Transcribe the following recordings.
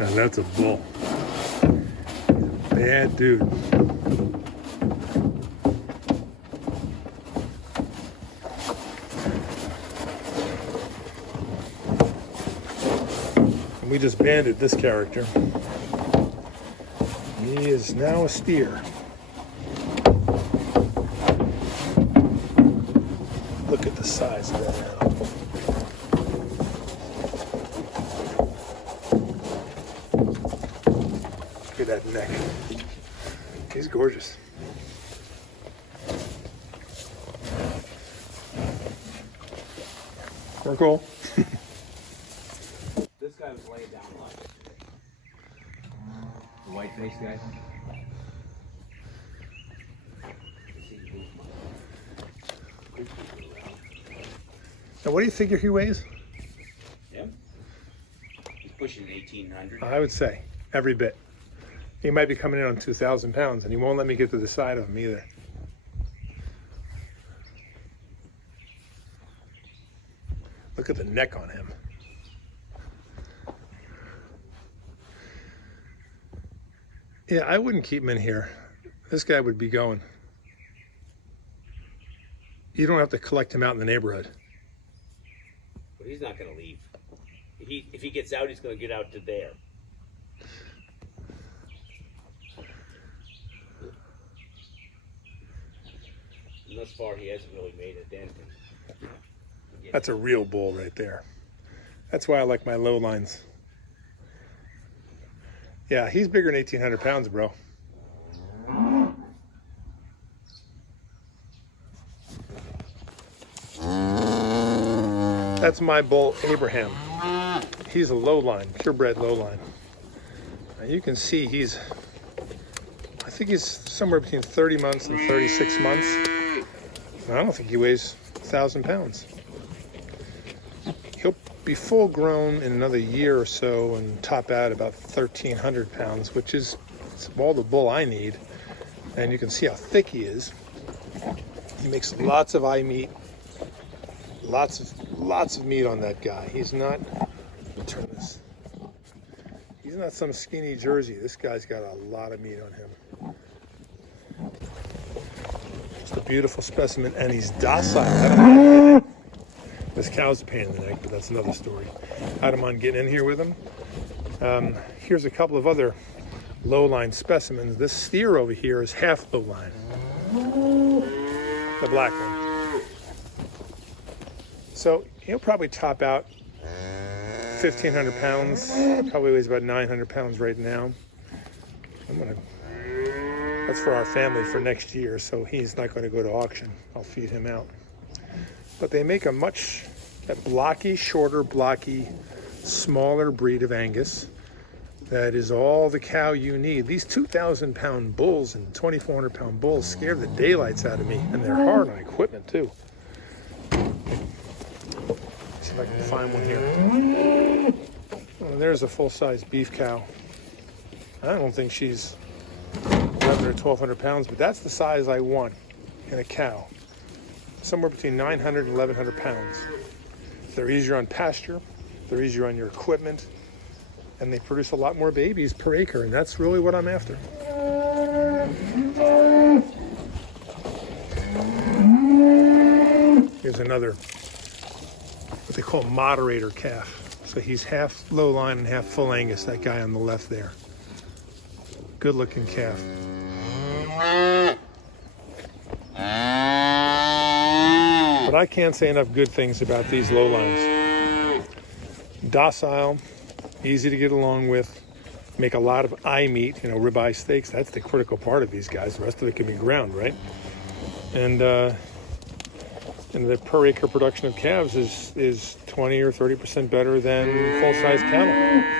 Now that's a bull. Bad dude. And we just banded this character. He is now a steer. Look at the size of that animal. Look at that neck. He's gorgeous. We're cool. This guy was laying down like the white face guy. Now, what do you figure he weighs? Him? He's pushing 1,800. I would say every bit. He might be coming in on 2,000 pounds, and he won't let me get to the side of him either. Look at the neck on him. Yeah, I wouldn't keep him in here. This guy would be going. You don't have to collect him out in the neighborhood. But he's not going to leave. If he gets out, he's going to get out to there. And thus far, he hasn't really made a dent. That's a real bull right there. That's why I like my low lines. Yeah, he's bigger than 1,800 pounds, bro. That's my bull, Abraham. He's a low line, purebred low line. Now you can see I think he's somewhere between 30 months and 36 months. I don't think he weighs 1,000 pounds. He'll be full grown in another year or so and top out about 1,300 pounds, which is all the bull I need. And you can see how thick he is. He makes lots of eye meat, lots of meat on that guy. He's not, let me turn this. He's not some skinny Jersey. This guy's got a lot of meat on him. It's a beautiful specimen, and he's docile. This cow's a pain in the neck, but that's another story. I don't mind getting in here with him. Here's a couple of other low-line specimens. This steer over here is half low-line. The black one. So he'll probably top out 1,500 pounds. Probably weighs about 900 pounds right now. That's for our family for next year, so he's not going to go to auction. I'll feed him out. But they make a shorter, blocky, smaller breed of Angus that is all the cow you need. These 2,000-pound bulls and 2,400-pound bulls scare the daylights out of me, and they're hard on equipment too. Let's see if I can find one here. Oh, there's a full-size beef cow. I don't think she's 1,100 or 1,200 pounds, but that's the size I want in a cow. Somewhere between 900 and 1,100 pounds. They're easier on pasture, they're easier on your equipment, and they produce a lot more babies per acre, and that's really what I'm after. Here's another, what they call moderator calf. So he's half low line and half full Angus, that guy on the left there. Good looking calf. But I can't say enough good things about these low lines. Docile, easy to get along with, make a lot of eye meat, ribeye steaks. That's the critical part of these guys. The rest of it can be ground, right? And the per acre production of calves is 20 or 30% better than full-size cattle.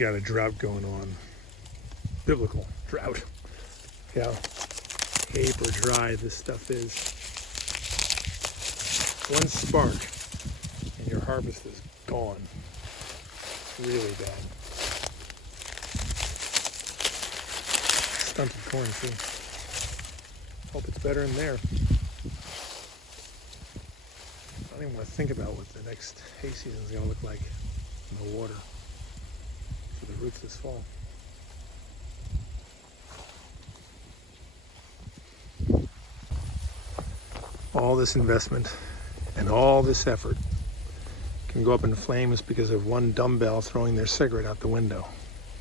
got a drought going on. Biblical drought. Yeah. Ape or dry this stuff is. One spark and your harvest is gone. Really bad. Stunted corn too. Hope it's better in there. I don't even want to think about what the next hay season is going to look like in the water for the roots this fall. All this investment and all this effort can go up in flames because of one dumbbell throwing their cigarette out the window.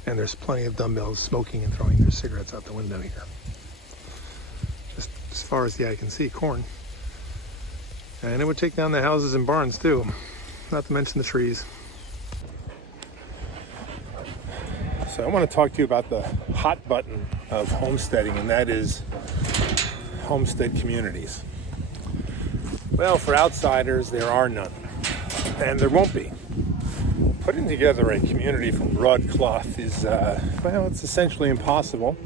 And there's plenty of dumbbells smoking and throwing their cigarettes out the window here. Just as far as the eye can see, corn. And it would take down the houses and barns too, not to mention the trees. So I want to talk to you about the hot button of homesteading, and that is homestead communities. Well, for outsiders, there are none, and there won't be. Putting together a community from broadcloth is, well, it's essentially impossible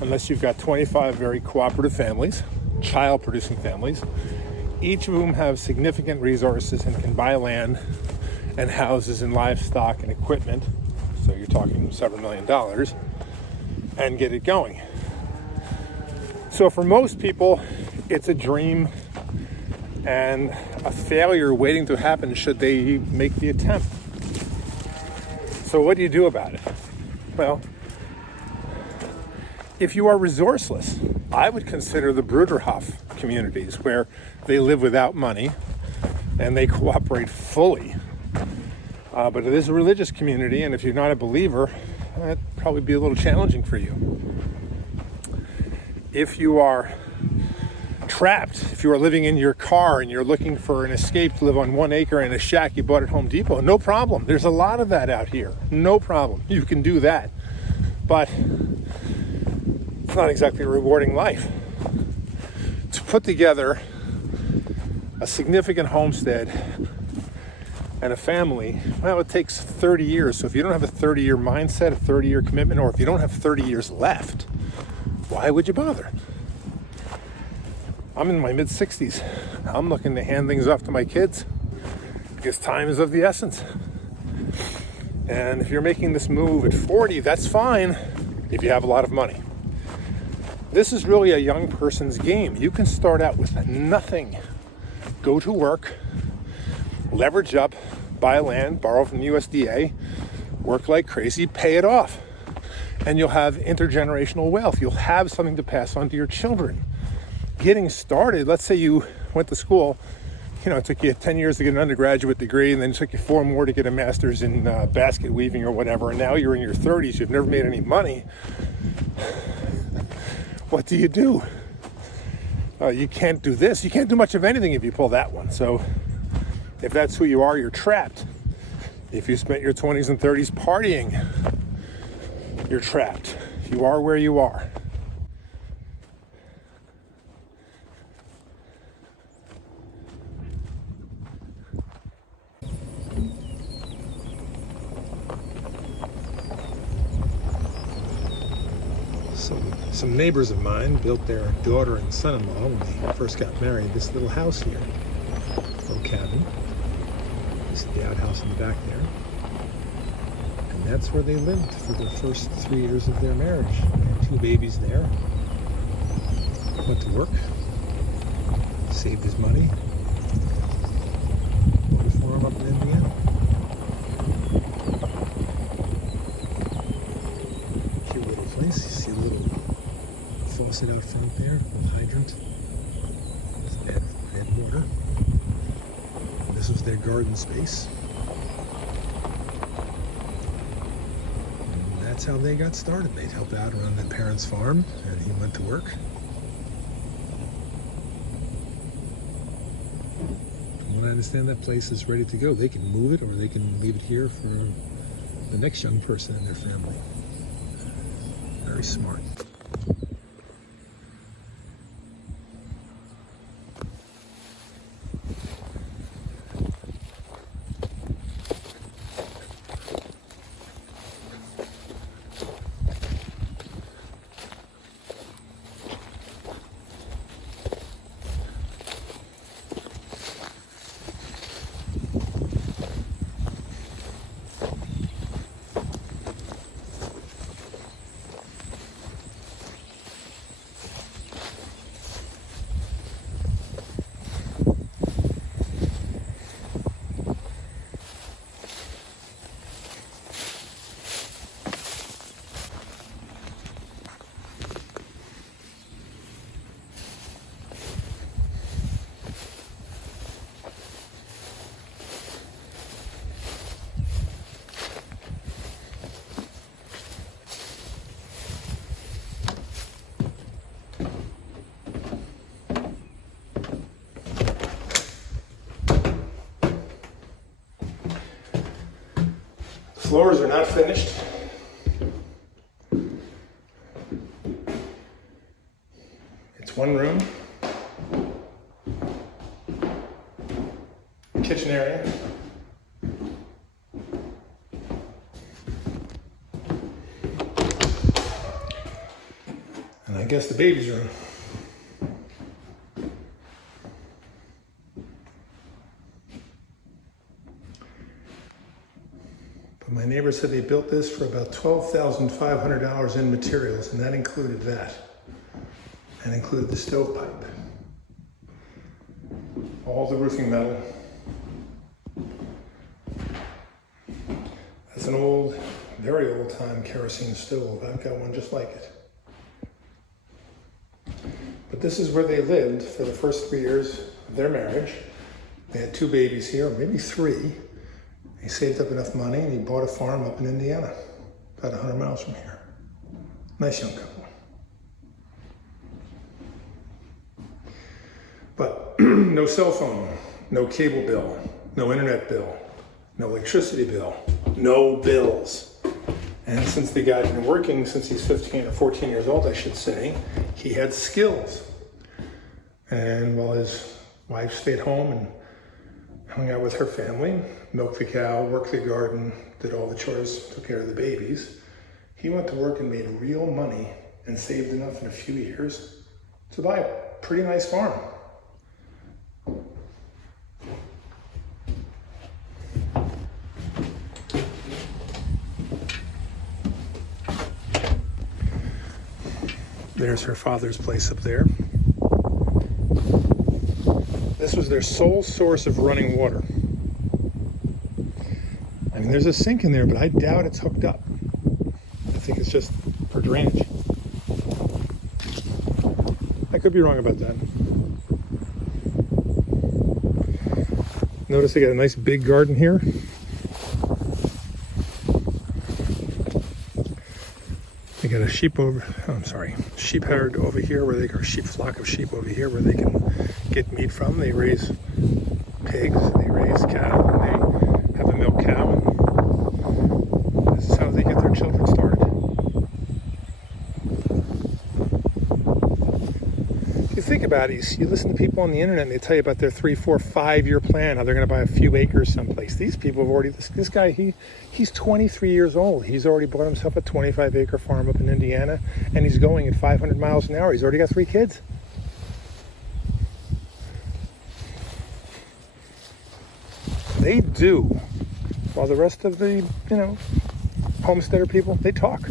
unless you've got 25 very cooperative families, child-producing families, each of whom have significant resources and can buy land and houses and livestock and equipment, so you're talking several $million, and get it going. So for most people, it's a dream and a failure waiting to happen should they make the attempt. So what do you do about it? Well, if you are resourceless, I would consider the Bruderhof communities where they live without money and they cooperate fully. But it is a religious community, and if you're not a believer, that'd probably be a little challenging for you. If you are trapped, if you are living in your car and you're looking for an escape to live on 1 acre in a shack you bought at Home Depot, no problem. There's a lot of that out here. No problem. You can do that. But it's not exactly a rewarding life. To put together a significant homestead and a family, well, it takes 30 years. So if you don't have a 30-year mindset, a 30-year commitment, or if you don't have 30 years left, why would you bother? I'm in my mid-60s. I'm looking to hand things off to my kids because time is of the essence. And if you're making this move at 40, that's fine if you have a lot of money. This is really a young person's game. You can start out with nothing. Go to work, leverage up, buy land, borrow from the USDA, work like crazy, pay it off. And you'll have intergenerational wealth. You'll have something to pass on to your children. Getting started, let's say you went to school, it took you 10 years to get an undergraduate degree, and then it took you 4 more to get a master's in basket weaving or whatever, and now you're in your 30s, you've never made any money. What do? You can't do this. You can't do much of anything if you pull that one. So if that's who you are, you're trapped. If you spent your 20s and 30s partying, you're trapped. You are where you are. Some neighbors of mine built their daughter and son-in-law when they first got married this little house here, little cabin. This is the outhouse in the back there. And that's where they lived for the first 3 years of their marriage. They had 2 babies there. Went to work, saved his money, bought a farm up in Indiana. Cute little place. You see a little faucet out front there, little hydrant. Add water. And this was their garden space. And that's how they got started. They'd help out around their parents' farm, and he went to work. And when I understand that place is ready to go, they can move it or they can leave it here for the next young person in their family. Very smart. Floors are not finished. It's one room. Kitchen area. And I guess the baby's room. But my neighbor said they built this for about $12,500 in materials, and that included that. And included the stovepipe. All the roofing metal. That's an old, very old time kerosene stove. I've got one just like it. But this is where they lived for the first 3 years of their marriage. They had 2 babies here, maybe 3. He saved up enough money and he bought a farm up in Indiana, about 100 miles from here. Nice young couple. But no cell phone, no cable bill, no internet bill, no electricity bill, no bills. And since the guy's been working since he's 15 or 14 years old, I should say, he had skills. And while his wife stayed home and hung out with her family, milked the cow, worked the garden, did all the chores, took care of the babies, he went to work and made real money and saved enough in a few years to buy a pretty nice farm. There's her father's place up there. This was their sole source of running water. I mean, there's a sink in there, but I doubt it's hooked up. I think it's just for drainage. I could be wrong about that. Notice they got a nice big garden here. They got a sheep herd over here where they, or flock of sheep over here where they can get meat from. They raise pigs, they raise cattle, and they have a milk cow. And this is how they get their children started. If you think about it, you listen to people on the internet and they tell you about their 3, 4, 5-year plan, how they're going to buy a few acres someplace. These people have already, this guy, he's 23 years old. He's already bought himself a 25-acre farm up in Indiana, and he's going at 500 miles an hour. He's already got 3 kids. They do, while the rest of the, homesteader people, they talk.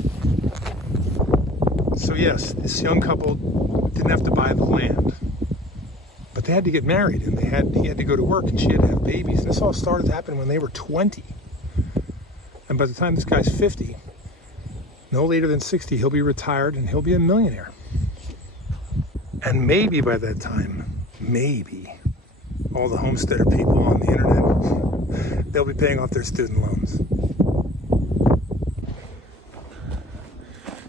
So yes, this young couple didn't have to buy the land, but they had to get married, and he had to go to work, and she had to have babies. And this all started to happen when they were 20. And by the time this guy's 50, no later than 60, he'll be retired and he'll be a millionaire. And maybe by that time, maybe all the homesteader people on the internet, they'll be paying off their student loans.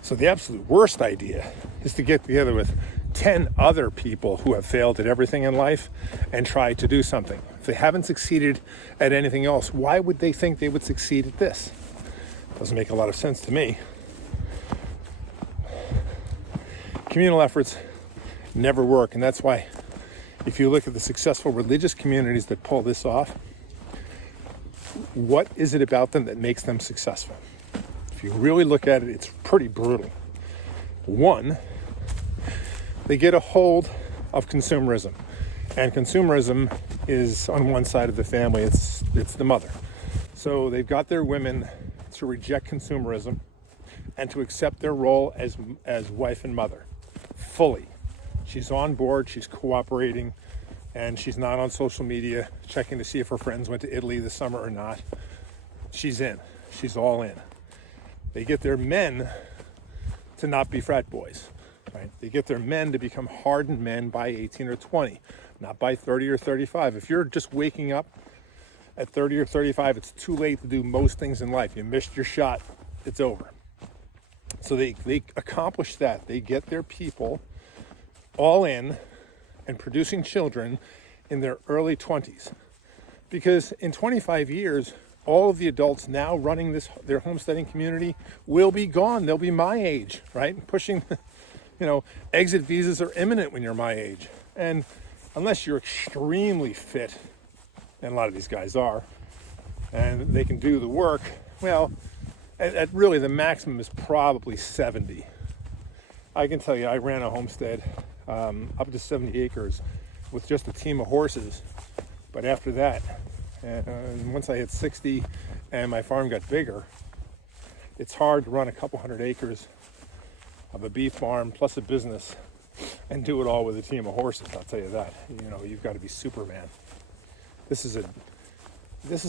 So the absolute worst idea is to get together with 10 other people who have failed at everything in life and try to do something. If they haven't succeeded at anything else, why would they think they would succeed at this? Doesn't make a lot of sense to me. Communal efforts never work, and that's why if you look at the successful religious communities that pull this off, what is it about them that makes them successful? If you really look at it, it's pretty brutal. One, they get a hold of consumerism. And consumerism is on one side of the family, it's the mother. So they've got their women to reject consumerism and to accept their role as wife and mother fully. She's on board, she's cooperating, and she's not on social media checking to see if her friends went to Italy this summer or not. She's in, she's all in. They get their men to not be frat boys, right? They get their men to become hardened men by 18 or 20, not by 30 or 35. If you're just waking up at 30 or 35, it's too late to do most things in life. You missed your shot, it's over. So they accomplish that. They get their people all in and producing children in their early 20s. Because in 25 years, all of the adults now running their homesteading community will be gone. They'll be my age, right? Pushing, exit visas are imminent when you're my age. And unless you're extremely fit, and a lot of these guys are, and they can do the work, well, at really the maximum is probably 70. I can tell you, I ran a homestead up to 70 acres with just a team of horses. But after that, and once I hit 60 and my farm got bigger, it's hard to run a couple hundred acres of a beef farm plus a business and do it all with a team of horses. I'll tell you that. You've got to be Superman. This is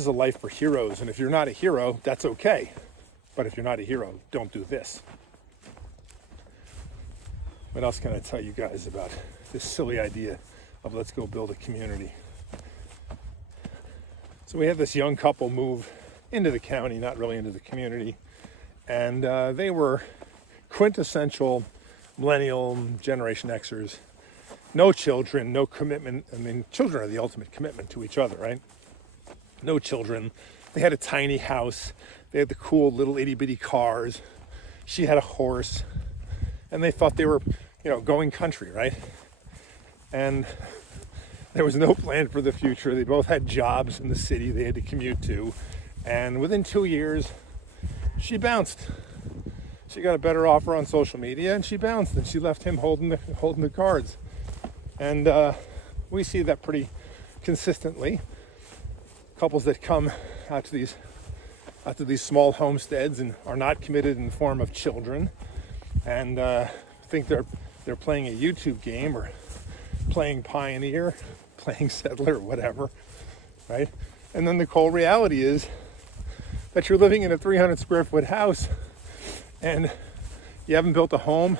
a life for heroes, and if you're not a hero, that's okay. But if you're not a hero, don't do this. What else can I tell you guys about this silly idea of let's go build a community? So we had this young couple move into the county, not really into the community, and they were quintessential millennial Generation Xers. No children, no commitment. I mean, children are the ultimate commitment to each other, right? No children. They had a tiny house. They had the cool little itty-bitty cars. She had a horse. And they thought they were, going country, right? And there was no plan for the future. They both had jobs in the city they had to commute to. And within 2 years, she bounced. She got a better offer on social media, and she bounced. And she left him holding the cards. And we see that pretty consistently. Couples that come out to these small homesteads and are not committed in the form of children, and think they're playing a YouTube game or playing Pioneer, playing Settler, whatever, right? And then the cold reality is that you're living in a 300 square foot house, and you haven't built a home,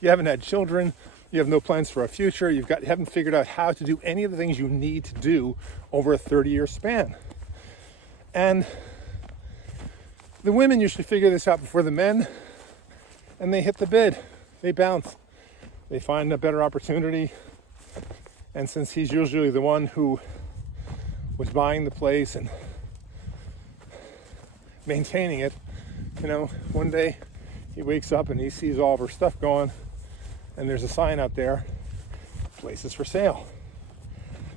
you haven't had children, you have no plans for a future, you haven't figured out how to do any of the things you need to do over a 30-year span. And the women usually figure this out before the men, and they hit the bid. They bounce. They find a better opportunity. And since he's usually the one who was buying the place and maintaining it, one day he wakes up and he sees all of her stuff gone, and there's a sign out there, places for sale.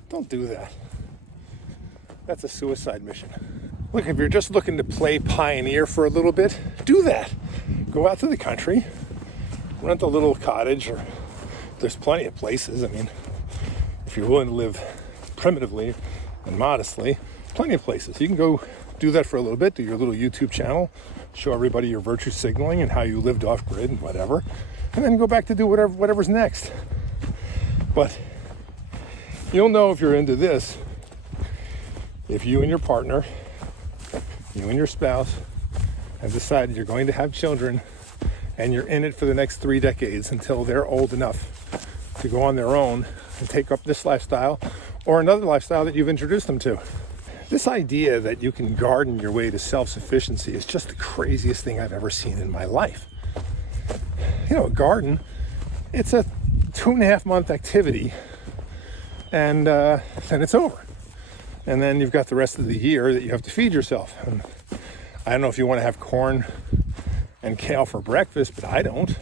Don't do that. That's a suicide mission. Look, if you're just looking to play Pioneer for a little bit, do that. Go out to the country, rent a little cottage, or there's plenty of places. I mean, if you're willing to live primitively and modestly, plenty of places. You can go do that for a little bit, do your little YouTube channel, show everybody your virtue signaling and how you lived off grid and whatever, and then go back to do whatever's next. But you'll know if you're into this if you and your partner, you and your spouse, have decided you're going to have children, and you're in it for the next 3 decades until they're old enough to go on their own and take up this lifestyle or another lifestyle that you've introduced them to. This idea that you can garden your way to self-sufficiency is just the craziest thing I've ever seen in my life. A garden, it's a 2.5 month activity, and then it's over. And then you've got the rest of the year that you have to feed yourself. And I don't know if you want to have corn and kale for breakfast, but I don't.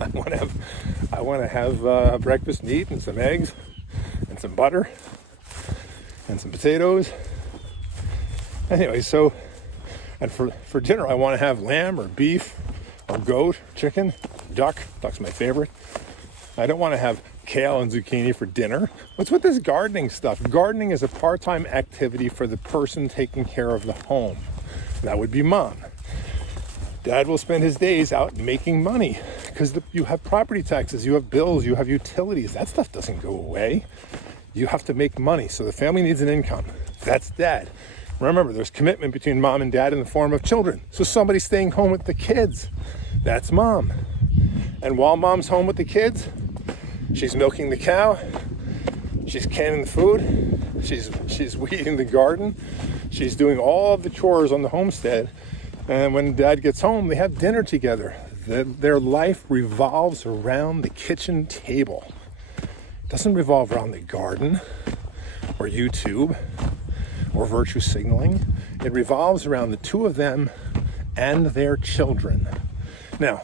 I want to have breakfast meat and some eggs and some butter and some potatoes. Anyway, so, and for dinner I want to have lamb or beef or goat, or chicken, duck. Duck's my favorite. I don't want to have kale and zucchini for dinner. What's with this gardening stuff? Gardening is a part-time activity for the person taking care of the home. That would be mom. Dad will spend his days out making money because you have property taxes, you have bills, you have utilities. That stuff doesn't go away. You have to make money, so the family needs an income. That's dad. Remember, there's commitment between mom and dad in the form of children. So somebody's staying home with the kids. That's mom. And while mom's home with the kids, she's milking the cow, she's canning the food, she's weeding the garden, she's doing all of the chores on the homestead. And when dad gets home, they have dinner together. Their life revolves around the kitchen table. It doesn't revolve around the garden or YouTube or virtue signaling. It revolves around the two of them and their children. Now,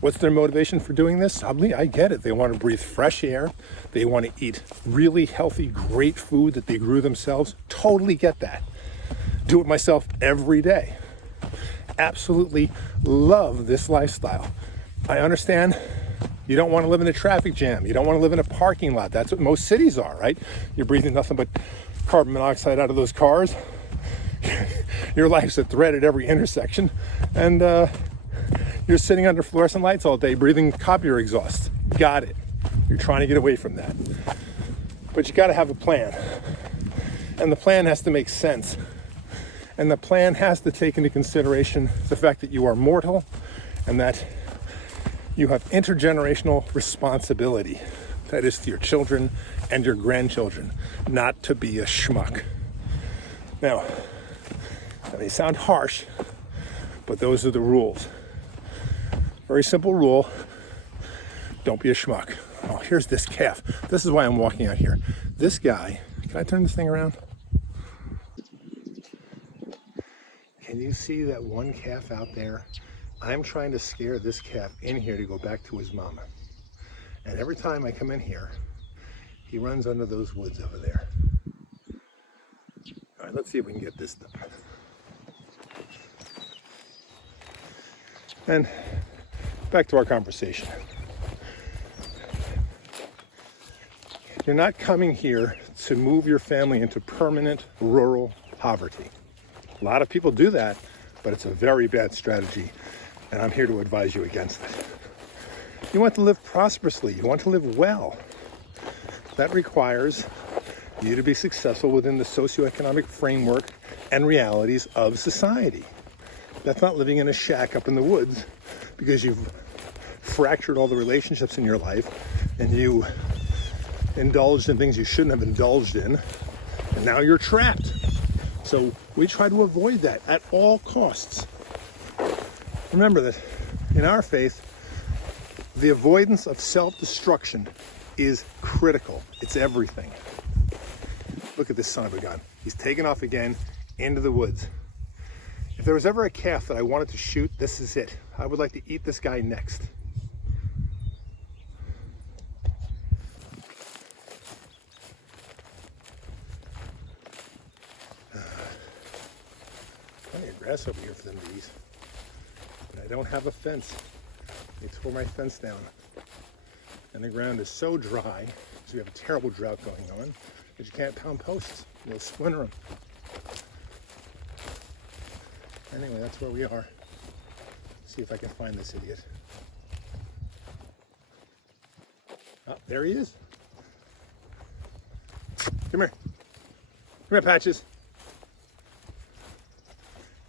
what's their motivation for doing this? I get it. They want to breathe fresh air. They want to eat really healthy, great food that they grew themselves. Totally get that. Do it myself every day. Absolutely love this lifestyle. I understand you don't want to live in a traffic jam. You don't want to live in a parking lot. That's what most cities are, right? You're breathing nothing but carbon monoxide out of those cars. Your life's a threat at every intersection. And you're sitting under fluorescent lights all day breathing copier exhaust. Got it. You're trying to get away from that. But you got to have a plan. And the plan has to make sense. And the plan has to take into consideration the fact that you are mortal and that you have intergenerational responsibility. That is to your children and your grandchildren, not to be a schmuck. Now, that may sound harsh, but those are the rules. Very simple rule. Don't be a schmuck. Oh, here's this calf. This is why I'm walking out here. This guy, can I turn this thing around? Can you see that one calf out there? I'm trying to scare this calf in here to go back to his mama. And every time I come in here, he runs under those woods over there. All right, let's see if we can get this done. And back to our conversation. You're not coming here to move your family into permanent rural poverty. A lot of people do that, but it's a very bad strategy, and I'm here to advise you against it. You want to live prosperously. You want to live well. That requires you to be successful within the socioeconomic framework and realities of society. That's not living in a shack up in the woods because you've fractured all the relationships in your life and you indulged in things you shouldn't have indulged in, and now you're trapped. So we try to avoid that at all costs. Remember that in our faith, the avoidance of self-destruction is critical. It's everything. Look at this son of a gun. He's taken off again into the woods. If there was ever a calf that I wanted to shoot, this is it. I would like to eat this guy next. Plenty of grass over here for them to eat. And I don't have a fence. They tore my fence down. And the ground is so dry, because we have a terrible drought going on, that you can't pound posts. You'll splinter them. Anyway, that's where we are. See if I can find this idiot. Oh, there he is. Come here. Come here, Patches.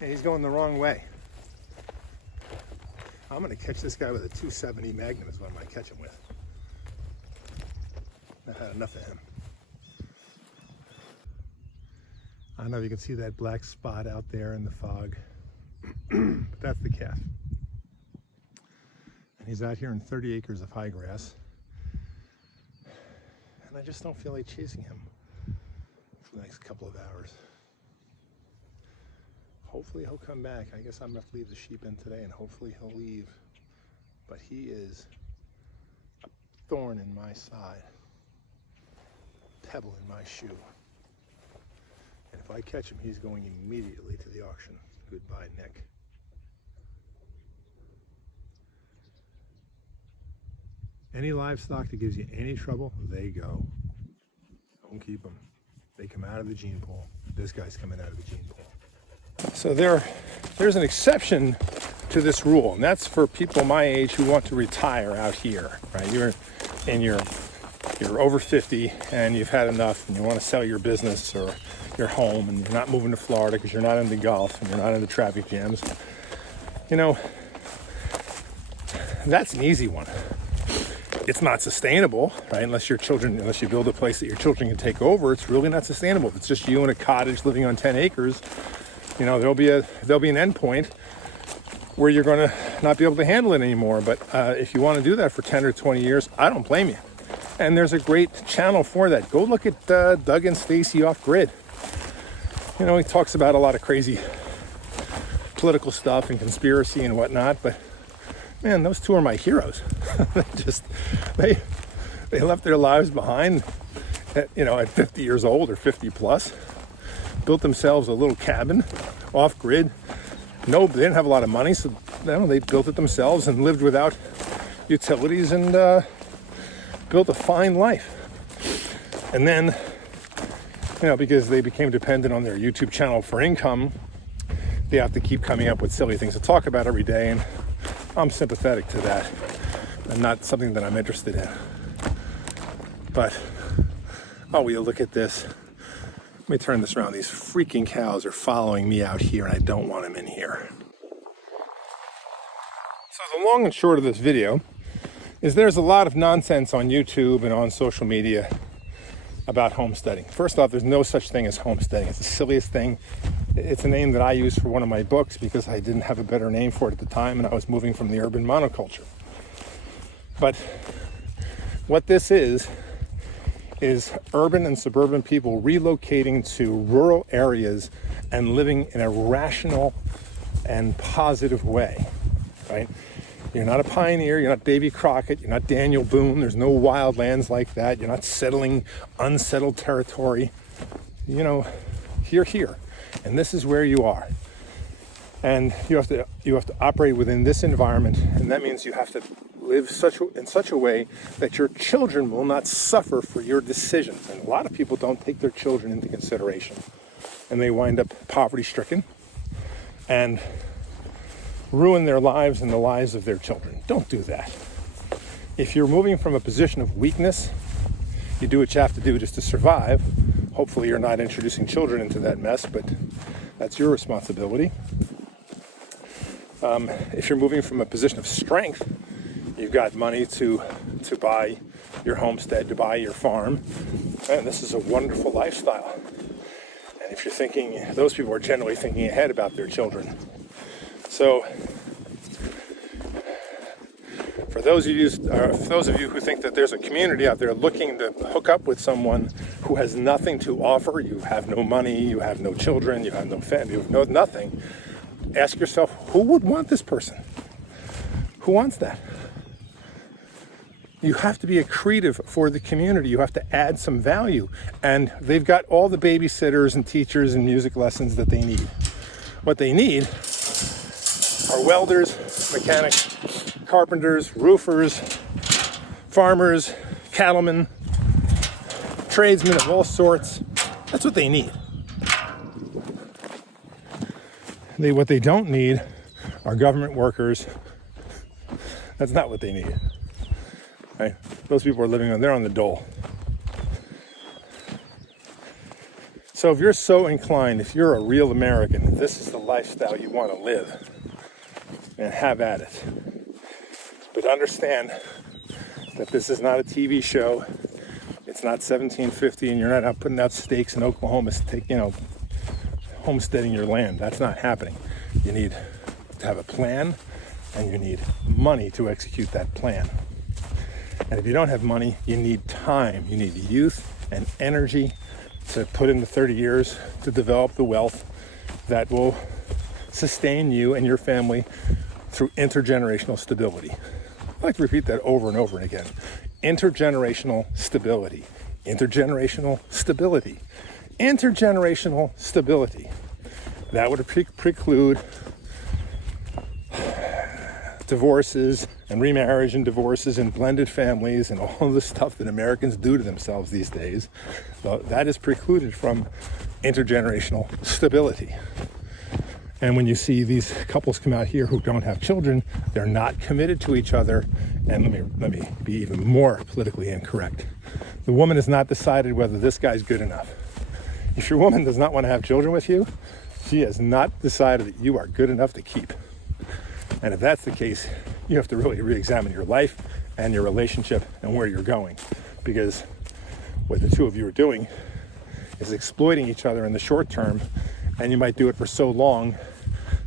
Yeah, he's going the wrong way. I'm going to catch this guy with a 270 Magnum is what I might catch him with. I've had enough of him. I don't know if you can see that black spot out there in the fog. But that's the calf. And he's out here in 30 acres of high grass. And I just don't feel like chasing him for the next couple of hours. Hopefully he'll come back. I guess I'm going to have to leave the sheep in today and hopefully he'll leave. But he is a thorn in my side, a pebble in my shoe. And if I catch him, he's going immediately to the auction. Goodbye, Nick. Any livestock that gives you any trouble, they go. Don't keep them. They come out of the gene pool. This guy's coming out of the gene pool. So there's an exception to this rule, and that's for people my age who want to retire out here, right? You're over 50 and you've had enough and you want to sell your business or your home and you're not moving to Florida because you're not into golf and you're not into traffic jams. You know, that's an easy one. It's not sustainable, right? Unless you build a place that your children can take over, it's really not sustainable. If it's just you in a cottage living on 10 acres, you know, there'll be an end point where you're going to not be able to handle it anymore. But if you want to do that for 10 or 20 years, I don't blame you. And there's a great channel for that. Go look at Doug and Stacy Off Grid. You know, he talks about a lot of crazy political stuff and conspiracy and whatnot, but man, those two are my heroes. they left their lives behind at 50 years old or 50 plus, built themselves a little cabin off grid. No, they didn't have a lot of money, so they built it themselves and lived without utilities and built a fine life. And then, because they became dependent on their YouTube channel for income, they have to keep coming up with silly things to talk about every day, and I'm sympathetic to that and not something that I'm interested in. But, will you look at this? Let me turn this around. These freaking cows are following me out here, and I don't want them in here. So the long and short of this video is there's a lot of nonsense on YouTube and on social media about homesteading. First off, there's no such thing as homesteading. It's the silliest thing. It's a name that I use for one of my books because I didn't have a better name for it at the time, and I was moving from the urban monoculture. But what this is urban and suburban people relocating to rural areas and living in a rational and positive way, right? You're not a pioneer, you're not Davy Crockett, you're not Daniel Boone, there's no wild lands like that, you're not settling unsettled territory. You're here, and this is where you are. And you have to operate within this environment, and that means you have to live in such a way that your children will not suffer for your decisions. And a lot of people don't take their children into consideration, and they wind up poverty-stricken and ruin their lives and the lives of their children. Don't do that. If you're moving from a position of weakness, you do what you have to do just to survive. Hopefully you're not introducing children into that mess, but that's your responsibility. If you're moving from a position of strength, you've got money to buy your homestead, to buy your farm, and this is a wonderful lifestyle. And if you're thinking, those people are generally thinking ahead about their children. So, for those of you who think that there's a community out there looking to hook up with someone who has nothing to offer, you have no money, you have no children, you have no family, you have nothing, ask yourself, who would want this person? Who wants that? You have to be accretive for the community. You have to add some value. And they've got all the babysitters and teachers and music lessons that they need. What they need are welders, mechanics, carpenters, roofers, farmers, cattlemen, tradesmen of all sorts. That's what they need. What they don't need are government workers. That's not what they need. Right? Those people are they're on the dole. So if you're so inclined, if you're a real American, this is the lifestyle you want to live, and have at it. But understand that this is not a TV show. It's not 1750, and you're not out putting out stakes in Oklahoma, homesteading your land. That's not happening. You need to have a plan, and you need money to execute that plan. And if you don't have money, you need time. You need youth and energy to put in the 30 years to develop the wealth that will sustain you and your family through intergenerational stability. I like to repeat that over and over again. Intergenerational stability. Intergenerational stability. Intergenerational stability. That would preclude divorces and remarriage and divorces and blended families and all the stuff that Americans do to themselves these days. So that is precluded from intergenerational stability. And when you see these couples come out here who don't have children, they're not committed to each other. And let me be even more politically incorrect. The woman has not decided whether this guy's good enough. If your woman does not want to have children with you, she has not decided that you are good enough to keep. And if that's the case, you have to really re-examine your life and your relationship and where you're going. Because what the two of you are doing is exploiting each other in the short term, and you might do it for so long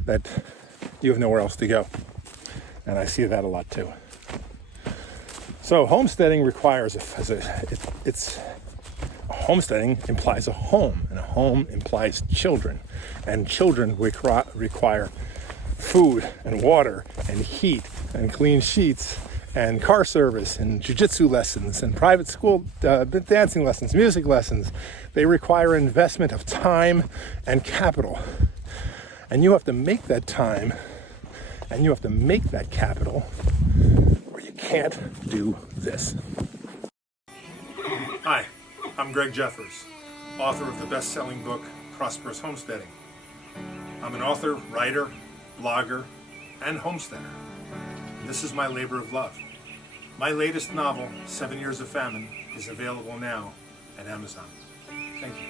that you have nowhere else to go. And I see that a lot too. So homesteading requires, it's homesteading implies a home, and a home implies children, and children require food and water and heat and clean sheets and car service and jiu-jitsu lessons and private school dancing lessons, music lessons. They require investment of time and capital, and you have to make that time and you have to make that capital, or you can't do this. Hi, I'm Greg Jeffers, author of the best-selling book, Prosperous Homesteading. I'm an author, writer, blogger, and homesteader. And this is my labor of love. My latest novel, 7 Years of Famine, is available now at Amazon. Thank you.